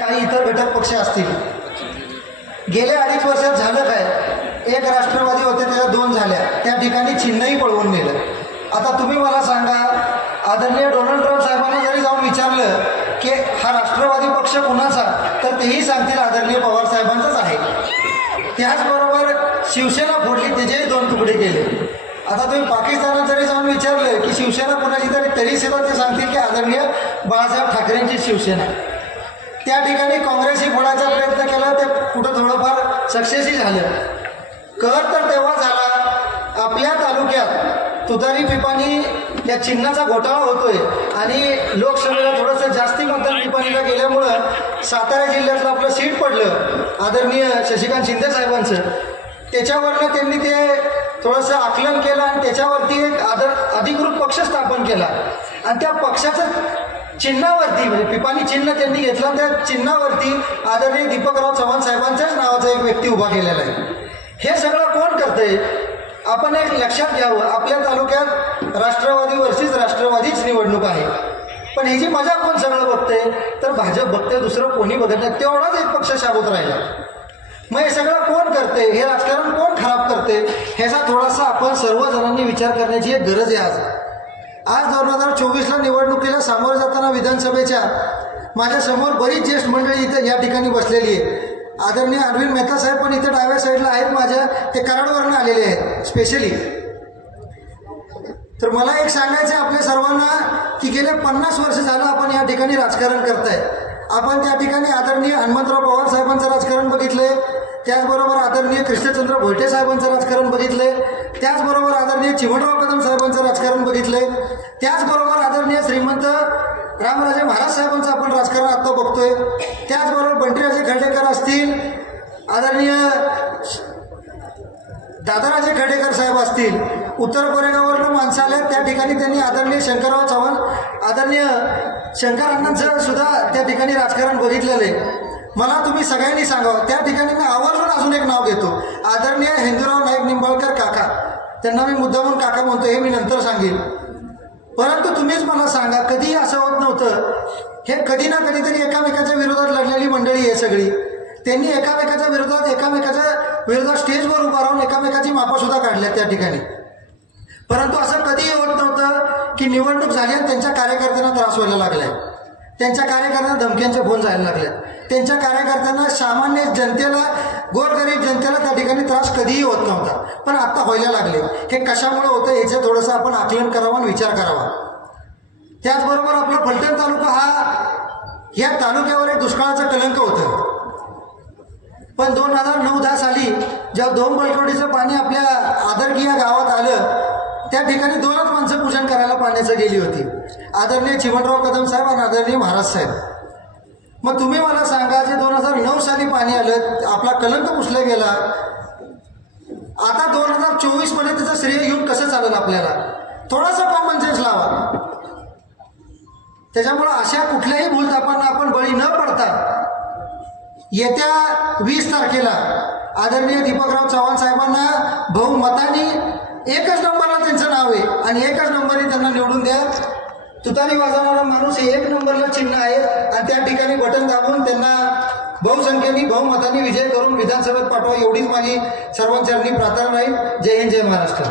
काही इतर घटक पक्ष असतील. गेल्या 2.5 वर्षात झालं काय, एक राष्ट्रवादी होते त्याला 2 झाल्या, त्या ठिकाणी चिन्हही पळवून नेलं. आता तुम्ही मला सांगा, आदरणीय डोनाल्ड ट्रम्प साहेबांना जरी जाऊन विचारलं की हा राष्ट्रवादी पक्ष कुणाचा, तर तेही सांगतील आदरणीय पवार साहेबांचाच आहे. त्याचबरोबर शिवसेना फोडली, त्याचेही 2 तुकडे केले. आता तुम्ही पाकिस्तानात जरी जाऊन विचारलं की शिवसेना कुणाची, तरी सुद्धा ते सांगतील की आदरणीय बाळासाहेब ठाकरेंची शिवसेना. त्या ठिकाणी काँग्रेसही फोडायचा प्रयत्न केला, ते कुठं थोडंफार सक्सेसही झालं. कर तर तेव्हा झाला आपल्या तालुक्यात तुतारी पिपाणी या चिन्हाचा घोटाळा होतोय आणि लोकसभेला थोडंसं जास्ती मतदान पिपाणीला गेल्यामुळं सातारा जिल्ह्यातलं आपलं सीट पडलं आदरणीय शशिकांत शिंदे साहेबांचं. त्याच्यावरनं त्यांनी ते थोडंसं आकलन केलं आणि त्याच्यावरती एक अधिकृत पक्ष स्थापन केला आणि त्या पक्षाचं चिन्हावरती म्हणजे पिपाणी चिन्ह त्यांनी घेतलं, त्या चिन्हावरती आदरणीय दीपकराव चव्हाण साहेबांच्याच नावाचा एक व्यक्ती उभा केलेला आहे. हे सगळं कोण करतंय, आपण एक लक्षात घ्यावं. आपल्या तालुक्यात राष्ट्रवादीवरचीच राष्ट्रवादीच निवडणूक आहे, पण ह्याची मजा कोण सगळं बघतंय, तर भाजप बघते, दुसरं कोणी बघत नाही. तेवढाच एक पक्ष शाबूत राहिला. मग हे सगळं कोण करते, हे राजकारण कोण खराब करते, ह्याचा थोडासा आपण सर्वजणांनी विचार करण्याची एक गरज आहे. आज 2024ला निवडणुकीला सामोरं जाताना विधानसभेच्या माझ्या समोर बरीच ज्येष्ठ मंडळी इथं या ठिकाणी बसलेली आहे. आदरणीय अरविंद मेहता साहेब पण इथं डाव्या साईडला आहेत माझ्या, ते कराडवरनं आलेले आहेत स्पेशली. तर मला एक सांगायचं आहे आपल्या सर्वांना की गेले 50 वर्ष झालं आपण या ठिकाणी राजकारण करताय. आपण त्या ठिकाणी आदरणीय हनुमंतराव पवार साहेबांचं राजकारण बघितलंय, त्याचबरोबर आदरणीय कृष्णचंद्र भोईटे साहेबांचं राजकारण बघितलंय, त्याचबरोबर आदरणीय चिमणराव कदम साहेबांचं राजकारण बघितलंय, त्याचबरोबर आदरणीय श्रीमंत रामराजे महाराज साहेबांचं आपण राजकारण आता बघतोय, त्याचबरोबर बंटीराजे खर्डेकर असतील, आदरणीय दादाराजे खर्डेकर साहेब असतील, उत्तर कोरेगाववरनं माणसं आले त्या ठिकाणी त्यांनी आदरणीय शंकरराव चव्हाण, आदरणीय शंकर अण्णांचं सुद्धा त्या ठिकाणी राजकारण बघितलेलं आहे. मला तुम्ही सगळ्यांनी सांगावं, त्या ठिकाणी मी आवर्जून अजून एक नाव घेतो, आदरणीय हिंदूराव नाईक निंबाळकर काका. त्यांना मी मुद्दामून काका म्हणतो, हे मी नंतर सांगेन. परंतु तुम्हीच मला सांगा, कधीही असं होत नव्हतं, हे कधी ना कधीतरी एकामेकाच्या विरोधात लढलेली मंडळी आहे सगळी. त्यांनी एकामेकाच्या विरोधात स्टेजवर उभा राहून एकामेकाची मापासुद्धा काढल्या त्या ठिकाणी. परंतु असं कधीही होत नव्हतं की निवडणूक झाली आणि त्यांच्या कार्यकर्त्यांना त्रास व्हायला लागलाय, त्यांच्या कार्यकर्त्यांना धमक्यांचे फोन जायला लागले, त्यांच्या कार्यकर्त्यांना सामान्य जनतेला, गोरगरीब जनतेला त्या ठिकाणी त्रास कधीही होत नव्हता, पण आता व्हायला लागले. हे कशामुळे होतं याचं थोडंसं आपण आकलन करावं आणि विचार करावा. त्याचबरोबर आपला फलटण तालुका या तालुक्यावर एक दुष्काळाचं कलंक होतं, पण 2009-10 साली जेव्हा 2 बलकवडीचं पाणी आपल्या आदरगी या गावात आलं, त्या ठिकाणी 2च माणसं पूजन करायला पाण्याचं गेली होती, आदरणीय चिमणराव कदम साहेब आणि आदरणीय महाराज साहेब. मग तुम्ही मला सांगा, जे 2009 साली पाणी आलं, आपला कलंक पुसला गेला, आता 2024 मध्ये त्याचं श्रेय घेऊन कसं चालेल आपल्याला? थोडासा कॉमन सेन्स लावा. त्याच्यामुळं अशा कुठल्याही भूलथापांना आपण बळी न पडता येत्या 20 तारखेला आदरणीय दीपकराव चव्हाण साहेबांना बहुमताने एकच नंबरला त्यांचं नाव आहे आणि एकच नंबरने त्यांना निवडून द्या. तुतारी वाजवणारा माणूस हे 1 नंबरला चिन्ह आहे आणि त्या ठिकाणी बटन दाबून त्यांना बहुसंख्येने बहुमताने विजय करून विधानसभेत पाठवा, एवढीच माझी सर्वांचरणी प्रार्थना राहील. जय हिंद, जय महाराष्ट्र.